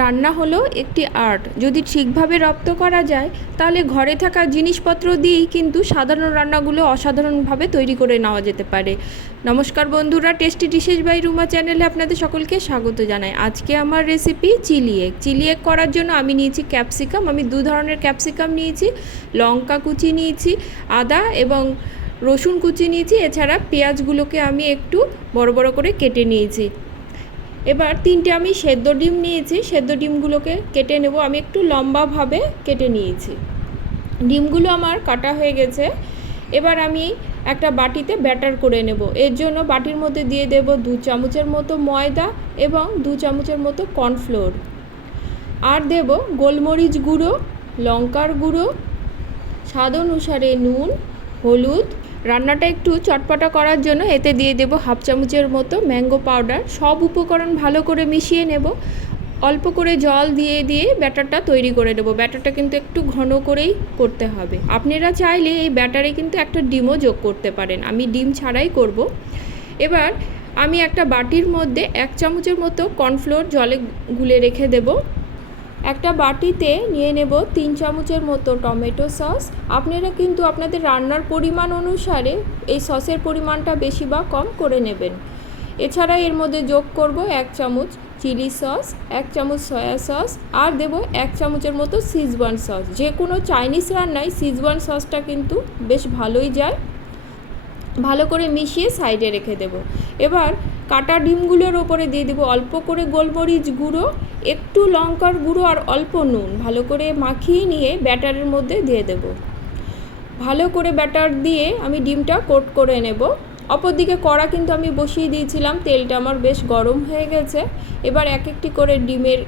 রান্না হলো একটি আর্ট। যদি ঠিকভাবে রপ্ত করা যায় তাহলে ঘরে থাকা জিনিসপত্র দিয়েই কিন্তু সাধারণ রান্নাগুলো অসাধারণভাবে তৈরি করে নেওয়া যেতে পারে। নমস্কার বন্ধুরা, টেস্টি ডিশেস বাই রুমা চ্যানেলে আপনাদের সকলকে স্বাগত জানাই। আজকে আমার recipe chilli egg. Chilli egg করার জন্য আমি নিয়েছি ক্যাপসিকাম। আমি দু ধরনের ক্যাপসিকাম নিয়েছি, লঙ্কা কুচি নিয়েছি, আদা এবং রসুন কুচি নিয়েছি। এছাড়া পেঁয়াজগুলোকে আমি একটু বড় বড় করে কেটে নিয়েছি। এবার তিনটে আমি সেদ্ধ ডিম নিয়েছি, সেদ্ধ ডিমগুলোকে কেটে নেব। আমি একটু লম্বাভাবে কেটে নিয়েছি। ডিমগুলো আমার কাটা হয়ে গেছে। এবার আমি একটা বাটিতে ব্যাটার করে নেব। এর জন্য বাটির মধ্যে দিয়ে দেব 2 চামচের মতো ময়দা এবং 2 চামচের মতো কর্নফ্লোর, আর দেব গোলমরিচ গুঁড়ো, লঙ্কার গুঁড়ো, স্বাদ অনুসারে নুন, হলুদ। রান্নাটা একটু চটপটা করার জন্য এতে দিয়ে দেব 1/2 চামচের মতো ম্যাঙ্গো পাউডার। সব উপকরণ ভালো করে মিশিয়ে নেব। অল্প করে জল দিয়ে দিয়ে ব্যাটারটা তৈরি করে নেব। ব্যাটারটা কিন্তু একটু ঘন করেই করতে হবে। আপনারা চাইলে এই ব্যাটারে কিন্তু একটা ডিমও যোগ করতে পারেন, আমি ডিম ছাড়াই করব। এবার আমি একটা বাটির মধ্যে 1 চামচের মতো কর্নফ্লোর জলে গুলে রেখে দেব। একটা বাটিতে নিয়ে নেব 3 চামচের মতো টমেটো সস। আপনারা কিন্তু আপনাদের রান্নার পরিমাণ অনুসারে এই সসের পরিমাণটা বেশি বা কম করে নেবেন। এছাড়া এর মধ্যে যোগ করব 1 চামচ চিলি সস, 1 চামচ সয়া সস, আর দেব 1 চামচের মতো সিজওয়ান সস। যে কোনো চাইনিজ রান্নায় সিজওয়ান সসটা কিন্তু বেশ ভালোই যায়। ভালো করে মিশিয়ে সাইডে রেখে দেব। এবার কাটা ডিমগুলোর ওপরে দিয়ে দেবো অল্প করে গোলমরিচ গুঁড়ো, একটু লঙ্কার গুঁড়ো আর অল্প নুন। ভালো করে মাখিয়ে নিয়ে ব্যাটারের মধ্যে দিয়ে দেব। ভালো করে ব্যাটার দিয়ে আমি ডিমটা কোট করে নেব। অপরদিকে কড়া কিন্তু আমি বসিয়ে দিয়েছিলাম, তেলটা আমার বেশ গরম হয়ে গেছে। এবার এক একটি করে ডিমের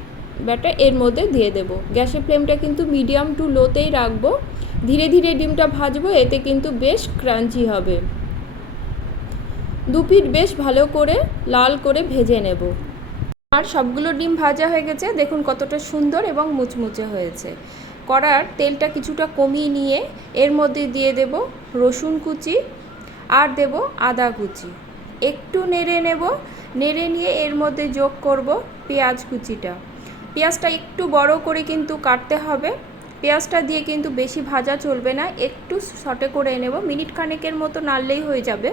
ব্যাটার এর মধ্যে দিয়ে দেব। গ্যাসের ফ্লেমটা কিন্তু মিডিয়াম টু লোতেই রাখবো। ধীরে ধীরে ডিমটা ভাজবো, এতে কিন্তু বেশ ক্রাঞ্চি হবে। দুপিঠ বেশ ভালো করে লাল করে ভেজে নেব। আর সবগুলো ডিম ভাজা হয়ে গেছে, দেখুন কতটা সুন্দর এবং মুচমুচে হয়েছে। কড়ার তেলটা কিছুটা কমিয়ে নিয়ে এর মধ্যে দিয়ে দেব রসুন কুচি আর দেব আদা কুচি। একটু নেড়ে নেব। নেড়ে নিয়ে এর মধ্যে যোগ করব পেঁয়াজ কুচিটা। পেঁয়াজটা একটু বড় করে কিন্তু কাটতে হবে। পেঁয়াজটা দিয়ে কিন্তু বেশি ভাজা চলবে না, একটু সটে করে নেব। মিনিট খানেকের মতো নাড়লেই হয়ে যাবে।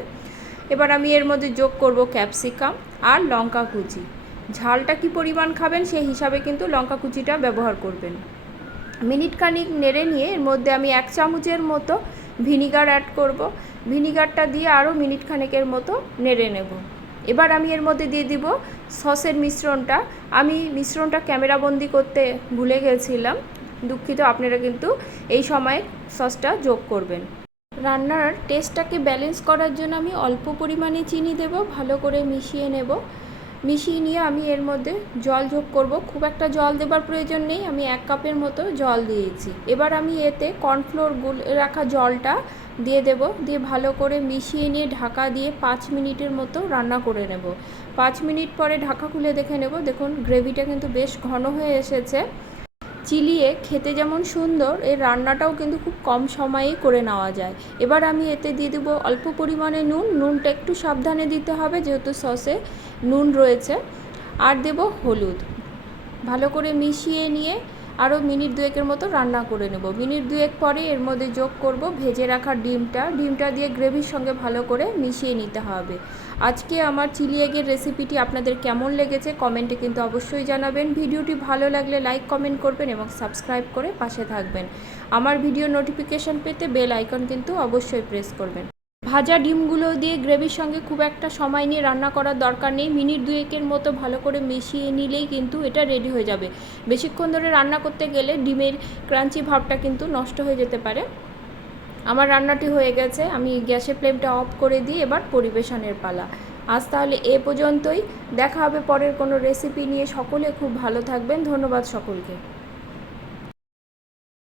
এবার আমি এর মধ্যে যোগ করব ক্যাপসিকাম আর লঙ্কা কুচি। ঝালটা কি পরিমাণ খাবেন সেই হিসাবে কিন্তু লঙ্কা কুচিটা ব্যবহার করবেন। মিনিট খানিক নেড়ে নিয়ে এর মধ্যে আমি 1 চামচের মতো ভিনিগার অ্যাড করব। ভিনিগারটা দিয়ে আরও মিনিট খানেকের মতো নেড়ে নেব। এবার আমি এর মধ্যে দিয়ে দিব সসের মিশ্রণটা। আমি মিশ্রণটা ক্যামেরাবন্দি করতে ভুলে গেছিলাম, দুঃখিত। আপনারা কিন্তু এই সময় সসটা যোগ করবেন। রান্নার টেস্টটাকে ব্যালেন্স করার জন্য আমি অল্প পরিমাণে চিনি দেব। ভালো করে মিশিয়ে নেব। মিশিয়ে নিয়ে আমি এর মধ্যে জল যোগ করব। খুব একটা জল দেবার প্রয়োজন নেই, আমি 1 কাপের মতো জল দিয়েছি। এবার আমি এতে কর্নফ্লোর গুলে রাখা জলটা দিয়ে দেব। দিয়ে ভালো করে মিশিয়ে নিয়ে ঢাকা দিয়ে 5 মিনিটের মতো রান্না করে নেব। 5 মিনিট পরে ঢাকা খুলে দেখে নেব। দেখুন গ্রেভিটা কিন্তু বেশ ঘন হয়ে এসেছে। চিলি এগ খেতে যেমন সুন্দর, এর রান্নাটাও কিন্তু খুব কম সময়েই করে নেওয়া যায়। এবার আমি এতে দিয়ে দেবো অল্প পরিমাণে নুন। নুনটা একটু সাবধানে দিতে হবে যেহেতু সসে নুন রয়েছে। আর দেব হলুদ। ভালো করে মিশিয়ে নিয়ে আরও মিনিট 2-এর মতো রান্না করে নেব। মিনিট 2 পরে এর মধ্যে যোগ করব ভেজে রাখা ডিমটা দিয়ে গ্রেভির সঙ্গে ভালো করে মিশিয়ে নিতে হবে। আজকে আমার চিলি এগের রেসিপিটি আপনাদের কেমন লেগেছে কমেন্টে কিন্তু অবশ্যই জানাবেন। ভিডিওটি ভালো লাগলে লাইক কমেন্ট করবেন এবং সাবস্ক্রাইব করে পাশে থাকবেন। আমার ভিডিও নোটিফিকেশান পেতে বেল আইকন কিন্তু অবশ্যই প্রেস করবেন। ভাজা ডিমগুলো দিয়ে গ্রেভির সঙ্গে খুব একটা সময় নিয়ে রান্না করার দরকার নেই। মিনিট 2-এর মতো ভালো করে মিশিয়ে নিলেই কিন্তু এটা রেডি হয়ে যাবে। বেশিক্ষণ ধরে রান্না করতে গেলে ডিমের ক্রাঞ্চি ভাবটা কিন্তু নষ্ট হয়ে যেতে পারে। আমার রান্নাটি হয়ে গেছে, আমি গ্যাসের ফ্লেমটা অফ করে দিই। এবার পরিবেশনের পালা। আজ তাহলে এ পর্যন্তই। দেখা হবে পরের কোনো রেসিপি নিয়ে। সকলে খুব ভালো থাকবেন। ধন্যবাদ সকলকে।